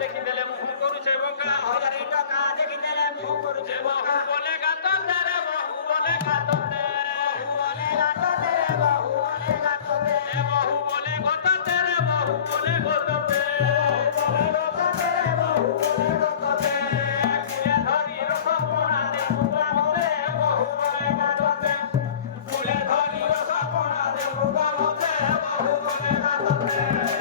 ଦେଖିଦେଲେ ମୁଁ କରୁଛେ ବଙ୍କା 1000 ଟଙ୍କା ଦେଖିଦେଲେ ମୁଁ କରୁଛେ ବଙ୍କା ବୋଲେ ଗାତ ତେରେ ବହୁ ବୋଲେ ଗାତ ତେରେ ବୋଲେ ଗାତ ତେରେ ବହୁ ବୋଲେ ଗାତ ତେରେ ବହୁ ବୋଲେ ଗାତ ତେରେ ବହୁ ବୋଲେ ଗାତ ତେରେ ବୋଲେ ଗାତ ତେରେ ବହୁ ବୋଲେ ଗାତ ତେରେ କୁଲେ ଧରି ରସ ପଣା ଦେ ମୁଗା ମତେ ବହୁ ବୋଲେ ଗାତ ତେରେ କୁଲେ ଧରି ରସ ପଣା ଦେ ମୁଗା ମତେ ବହୁ ବୋଲେ ଗାତ ତେରେ